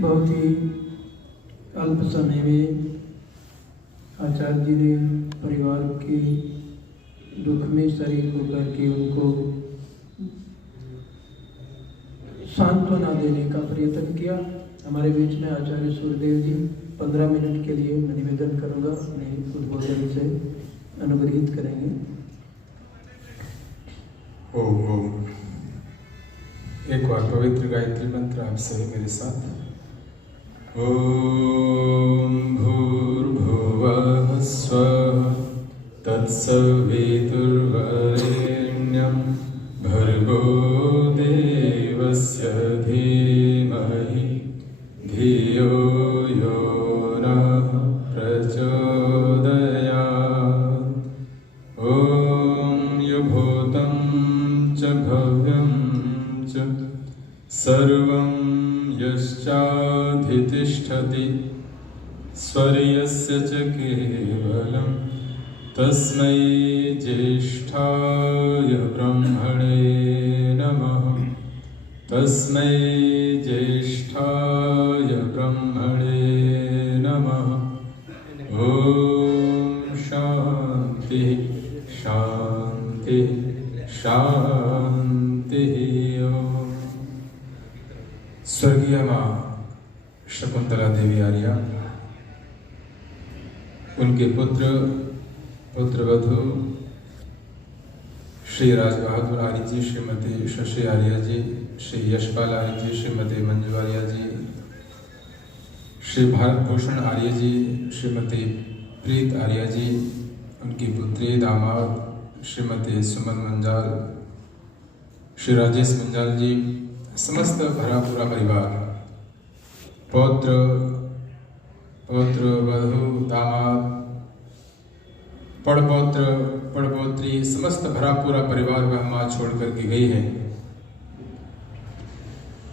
बहुत ही अल्प समय में आचार्य जी ने परिवार के दुख में शरीर को करके उनको सांत्वना देने का प्रयत्न किया। हमारे बीच में आचार्य सूर्यदेव जी 15 मिनट के लिए मैं निवेदन करूंगा, अपने उद्बोधन से अनुग्रहित करेंगे। ओम ओम। एक बार पवित्र गायत्री मंत्र आप सभी मेरे साथ। ओम भूर्भुवः स्वः तत्सवितुर्वरेण्यं भर्गो देवस्य धीमहि धियो यो नः प्रचोदयात्। ओम युभूतं च भव्यं च सर्वं यश्चाधितिष्ठति स्वर्यस्य च केवलं तस्मै ज्येष्ठाय ब्रह्मणे नमः। तस्मै ज्येष्ठाय ब्रह्मणे नमः। ओम शांति शांति शांति। स्वर्गीय माँ शकुंतला देवी आर्या, उनके पुत्रवधु श्री राज बहादुर आर्य जी, श्रीमती शशि आर्या जी, श्री यशपाल आर्य जी, श्रीमती मंजू आर्या जी, श्री भारत भूषण आर्य जी, श्रीमती प्रीत आर्या जी, उनकी पुत्री दामाद श्रीमती सुमन मंजाल, श्री राजेश मंजाल जी, समस्त भरा पूरा परिवार, पौत्र वधु दामाद पड़पौत्र पड़पौत्री, समस्त भरा पूरा परिवार वह माँ छोड़ करके गई है।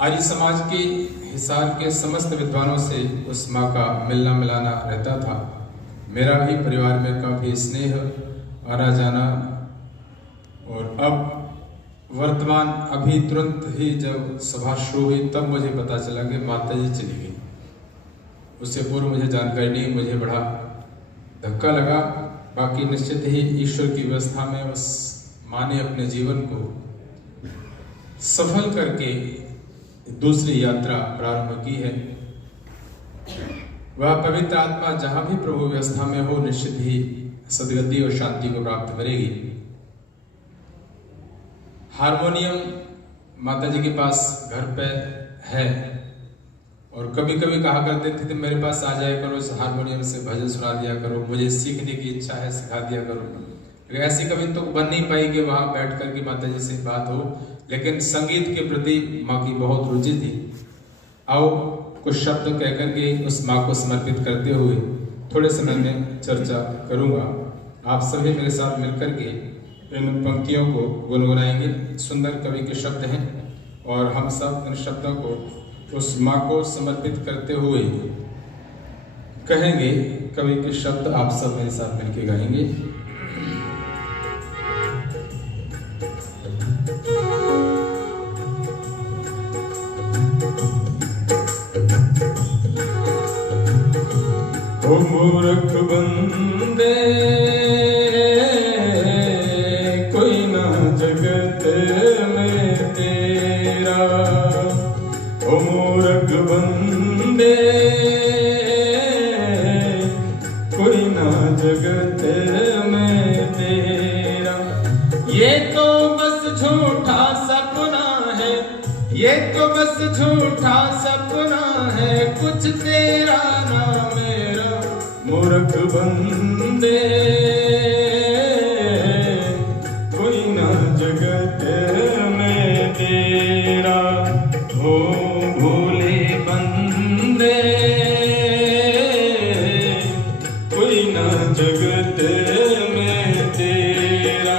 आर्य समाज के हिसार के समस्त विद्वानों से उस माँ का मिलना मिलाना रहता था। मेरा भी परिवार में काफी स्नेह आना जाना, और अब वर्तमान अभी तुरंत ही जब सभा शुरू हुई तब मुझे पता चला कि माता जी चली गई। उससे पूर्व मुझे जानकारी नहीं, मुझे बड़ा धक्का लगा। बाकी निश्चित ही ईश्वर की व्यवस्था में उस माँ ने अपने जीवन को सफल करके दूसरी यात्रा प्रारंभ की है। वह पवित्र आत्मा जहां भी प्रभु व्यवस्था में हो, निश्चित ही सदगति और शांति को प्राप्त करेगी। हारमोनियम माता जी के पास घर पे है, और कभी कभी कहा करते थे मेरे पास आ जाया करो, इस हारमोनियम से भजन सुना दिया करो, मुझे सीखने की इच्छा है, सिखा दिया करो। लेकिन ऐसी कभी तो बन नहीं पाई कि वहां बैठ करके माता जी से बात हो, लेकिन संगीत के प्रति माँ की बहुत रुचि थी। आओ कुछ शब्द कहकर के उस माँ को समर्पित करते हुए थोड़े समय में चर्चा करूंगा। आप सभी मेरे साथ मिलकर के इन पंक्तियों को गुनगुनाएंगे। सुंदर कवि के शब्द हैं, और हम सब इन शब्दों को उस माँ को समर्पित करते हुए कहेंगे। कवि के शब्द आप सब मेरे साथ मिलके गाएंगे। ओ मूर्ख बंदे कोई ना जगत में तेरा। ओ मूर्ख बंदे कोई ना जगत में तेरा। ये तो बस झूठा सपना है, ये तो बस झूठा सपना है, कुछ तेरा ना मेरा। मूर्ख बंदे कोई ना जगत में तेरा। हो भोले बंदे कोई ना जगत में तेरा।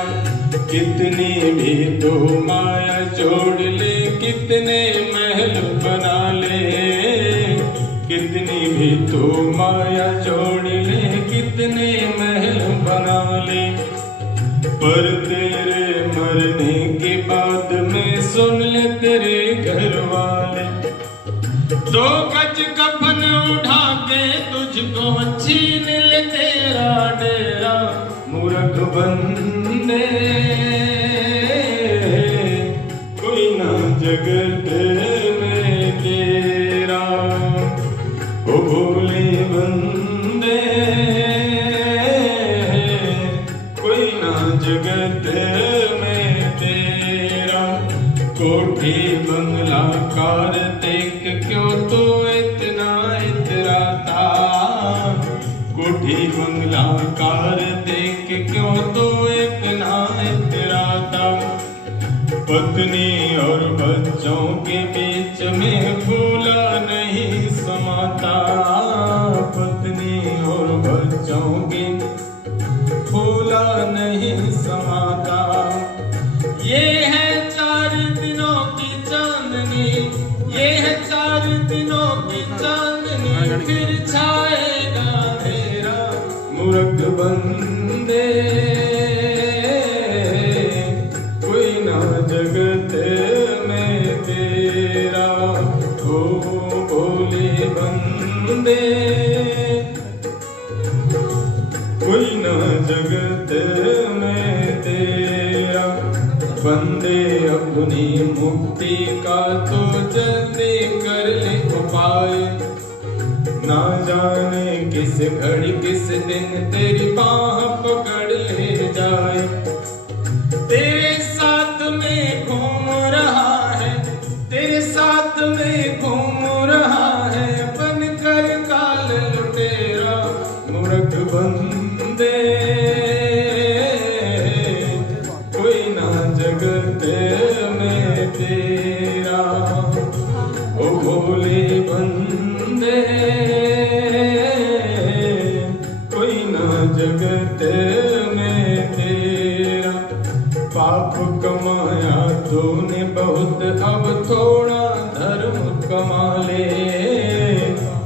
कितनी भी तो माया जोड़ ले, कितने महल बना ले, कितनी भी तो माया जोड़ ले, कितने महल बना ले, पर तेरे मरने के बाद में सुन ले तेरे घर वाले। दो गज कफन उठा के तुझको छीन ले तेरा डेरा मूर्ख बंदे कोई ना जगत में तेरा ओ भोले बंदे कोई ना जगत में तेरा कोठी बंगला कार देख क्यों तो इतना इतराता कोठी बंगला कार देख क्यों तो इतना इतराता पत्नी और बच्चों के बीच में भूला नहीं समाता पत्नी और बच्चों के भूला नहीं समाता ये है 4 दिनों की चांदनी ये है 4 दिनों की चांदनी फिर छाएगा अंधेरा मूर्ख बंदे कोई ना जगत में तेरा हो भोले बंदे कोई ना जगत में तेरा बंदे अपनी मुक्ति का तो जल्दी कर ले उपाय ना जाने किस घड़ी किस दिन तेरी बाह पकड़ ले जाए तेरे साथ में घूम रहा है तेरे साथ में घूम रहा है बनकर काल लुटेरा मूर्ख बंदे कोई ना जगत में तेरा ओ भोले बंदे कोई ना जगत में तेरा पाप कमाया तूने बहुत अब थोड़ा धर्म कमा ले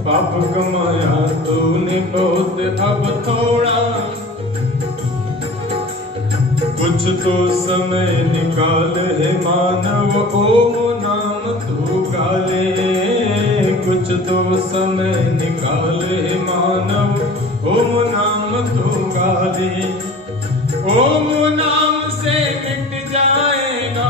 पाप कमाया तूने बहुत अब थोड़ा कुछ तो समय निकाल है मानव ओम नाम तू गाले कुछ तो समय निकाल है मानव ओम नाम तू गाले ओम नाम से मिट जाएगा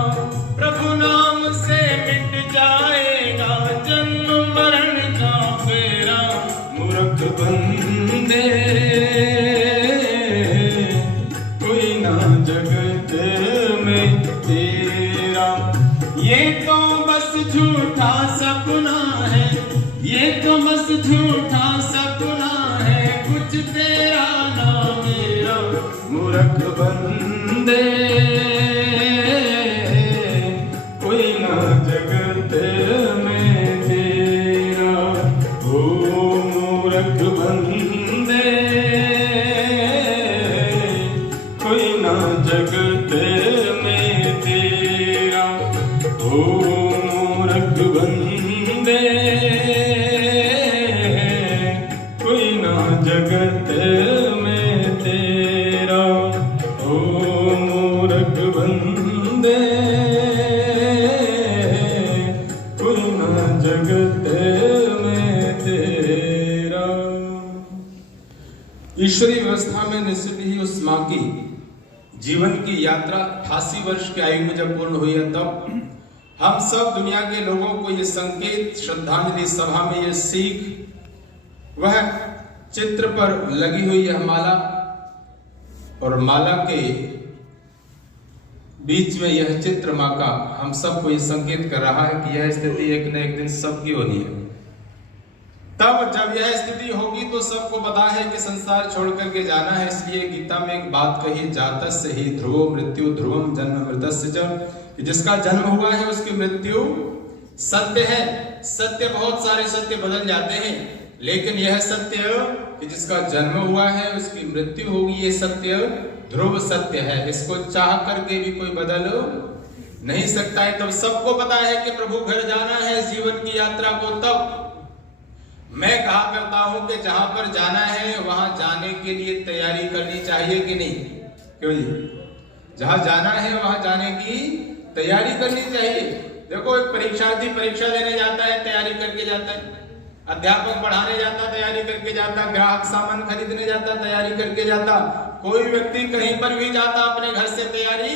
प्रभु नाम से मिट जाएगा जन्म मरण का फेरा मूर्ख बंदे कोई ना जगत में तेरा ये तो बस झूठा सपना है ये तो बस झूठा सपना है कुछ तेरा ना मेरा मूर्ख बंदे कोई ना जगत में तेरा ओ मूर्ख बंदे कोई ना जगत में तेरा ओ मूर्ख बंदे कोई ना जगत में तेरा ओ मूर्ख बंदे कोई ना जगत में तेरा। ईश्वरीय व्यवस्था में निश्चित ही उस माँ की जीवन की यात्रा 88 वर्ष की आयु में जब पूर्ण हुई है तब हम सब दुनिया के लोगों को ये संकेत श्रद्धांजलि सभा में ये सीख वह चित्र पर लगी हुई है माला और माला के बीच में यह चित्र माँ का हम सबको ये संकेत कर रहा है कि यह स्थिति एक न एक दिन सबकी होनी है। तब जब यह स्थिति होगी तो सबको पता है कि संसार छोड़ करके जाना है। इसलिए गीता में एक बात कही, जातस्य ही ध्रुवो मृत्यु ध्रुवम जन्म मृतस्य च, जिसका जन्म हुआ है उसकी मृत्यु सत्य है। सत्य बहुत सारे सत्य बदल जाते हैं, लेकिन यह सत्य कि जिसका जन्म हुआ है उसकी मृत्यु होगी, ये सत्य ध्रुव सत्य है। इसको चाह करके भी कोई बदल नहीं सकता है। तब सबको पता है कि प्रभु घर जाना है जीवन की यात्रा को। तब मैं कहा करता हूं कि जहां पर जाना है वहां जाने के लिए तैयारी करनी चाहिए कि नहीं? क्यों जी? जहां जाना है वहां जाने की तैयारी करनी चाहिए। देखो, एक परीक्षार्थी परीक्षा देने जाता है, तैयारी करके जाता है, अध्यापक पढ़ाने जाता, तैयारी करके जाता, ग्राहक सामान खरीदने जाता, तैयारी करके जाता, कोई व्यक्ति कहीं पर भी जाता अपने घर से तैयारी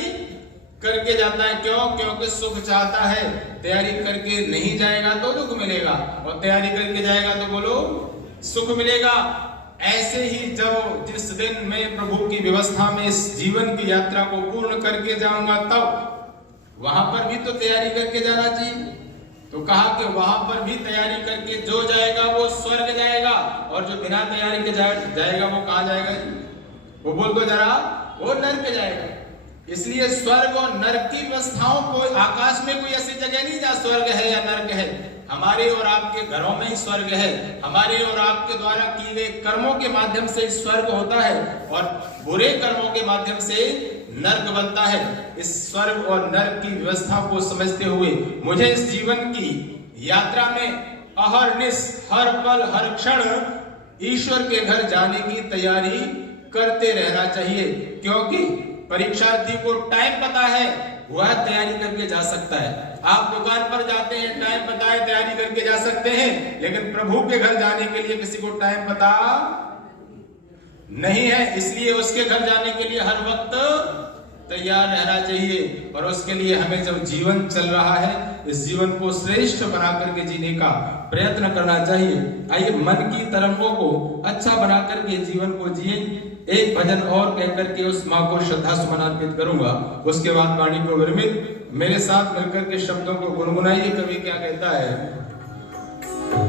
करके जाता है। क्यों? क्योंकि सुख चाहता है। तैयारी करके नहीं जाएगा तो दुख मिलेगा, और तैयारी करके जाएगा तो बोलो सुख मिलेगा। ऐसे ही जब जिस दिन मैं प्रभु की व्यवस्था में इस जीवन की यात्रा को पूर्ण करके जाऊंगा, तब वहां पर भी तो तैयारी करके जाना चाहिए। तो कहा कि वहां पर भी तैयारी करके जो जाएगा वो स्वर्ग जाएगा, और जो बिना तैयारी के जाएगा वो कहां जाएगा? वो बोल दो जरा, वो नरक जाएगा। इसलिए स्वर्ग और नरक की व्यवस्थाओं को, आकाश में कोई ऐसी जगह नहीं जहां स्वर्ग है या नरक है। हमारे और आपके घरों में ही स्वर्ग है। हमारे और आपके द्वारा किए गए कर्मों के माध्यम से स्वर्ग होता है, और बुरे कर्मों के माध्यम से नरक बनता है। इस स्वर्ग और नरक की व्यवस्था को समझते हुए मुझे इस जीवन की यात्रा में अहरनिश, हर पल, हर क्षण ईश्वर के घर जाने की तैयारी करते रहना चाहिए। क्योंकि परीक्षार्थी को टाइम पता है, वह तैयारी करके जा सकता है। आप दुकान पर जाते हैं, टाइम पता है, तैयारी करके जा सकते हैं, लेकिन प्रभु के घर जाने के लिए किसी को टाइम पता नहीं है। इसलिए उसके घर जाने के लिए हर वक्त तैयार रहना चाहिए, और उसके लिए हमें जब जीवन चल रहा है, इस जीवन को श्रेष्ठ बना करके जीने का प्रयत्न करना चाहिए। आइए मन की तरंगों को अच्छा बना करके जीवन को जिए। एक भजन और कह करके उस माँ को श्रद्धा सुमन अर्पित करूंगा, उसके बाद वाणी को विरमित। मेरे साथ मिलकर के शब्दों को गुनगुनाइए। कवि क्या कहता है?